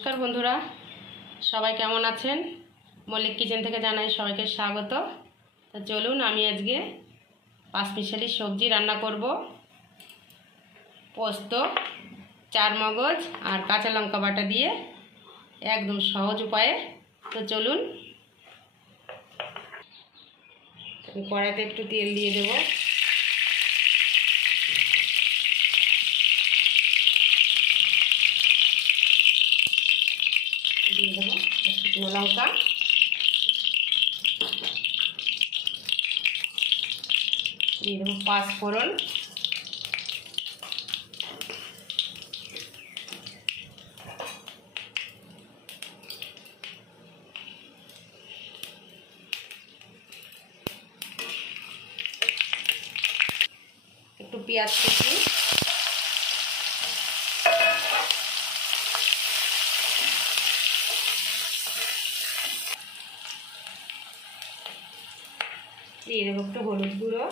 নমস্কার বন্ধুরা, সবাই কেমন আছেন? মল্লিক কিচেন থেকে জানাই সবাইকে স্বাগত। তো চলুন, আমি আজকে পাঁচমিশালি সবজি রান্না করব। পোস্ত, চার মগজ আর কাঁচা লঙ্কা বাটা দিয়ে একদম সহজ উপায়ে। তো চলুন, কড়াইতে একটু তেল দিয়ে দেব। দিয়ে দেবো শুকনো লঙ্কা, দিয়ে দেবো পাঁচফোড়ন, একটু পেঁয়াজ কুচি, দিয়ে দেবো একটু হলুদ গুঁড়ো,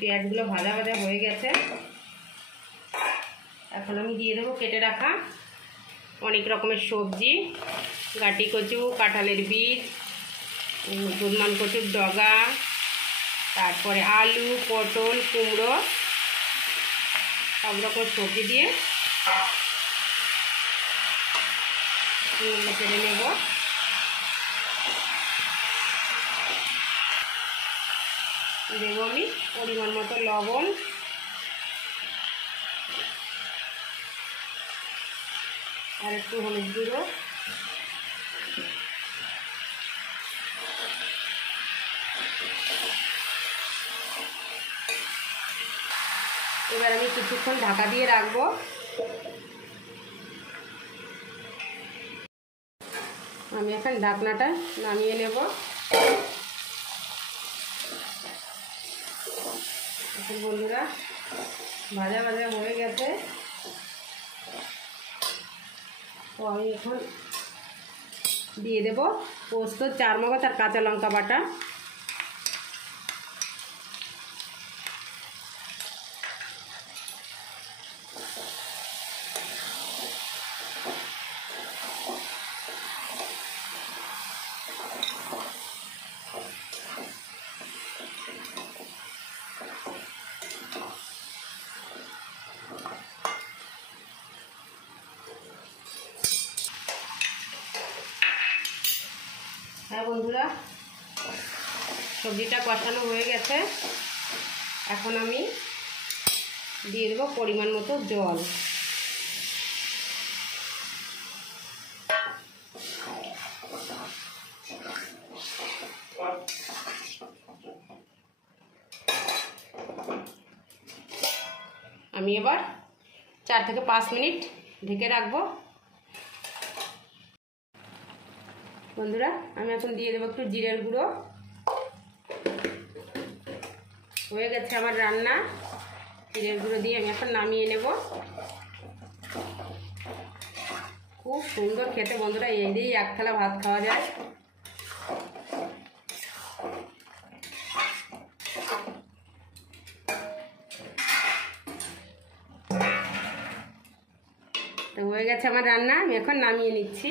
পেঁয়াজগুলো ভাজা ভাজা হয়ে গেছে। এখন আমি দিয়ে দেবো কেটে রাখা অনেক রকমের সবজি, গাটি কচু, কাঁঠালের বীজ, দুধমান কচুর ডগা, তারপরে আলু, পটল, কুমড়ো, সব রকম সবজি দিয়ে কেটে নেব। দেবো আমি পরিমাণ মতো লবণ, আর একটু হলুদ গুঁড়ো, এবার আমি কিছুক্ষণ ঢাকা দিয়ে রাখবো। আমি এখন ঢাকনাটা নামিয়ে নেব। এখন বন্ধুরা ভাজা ভাজা হয়ে গেছে। তো আমি এখন দিয়ে দেব পোস্ত, চার মগজ আর কাঁচা লঙ্কা বাটা। হ্যাঁ বন্ধুরা, সবজিটা কষানো হয়ে গেছে। এখন আমি দিয়ে দেবো পরিমাণ মতো জল। আমি এবার 4 থেকে 5 মিনিট ঢেকে রাখবো। বন্ধুরা, আমি এখন দিয়ে দেবো একটু জিরের গুঁড়ো। হয়ে গেছে আমার রান্না। জিরের গুঁড়ো দিয়ে আমি এখন নামিয়ে নেব। খুব সুন্দর খেতে বন্ধুরা, এই দিয়েই এক থালা ভাত খাওয়া যায়। তো হয়ে গেছে আমার রান্না, আমি এখন নামিয়ে নিচ্ছি।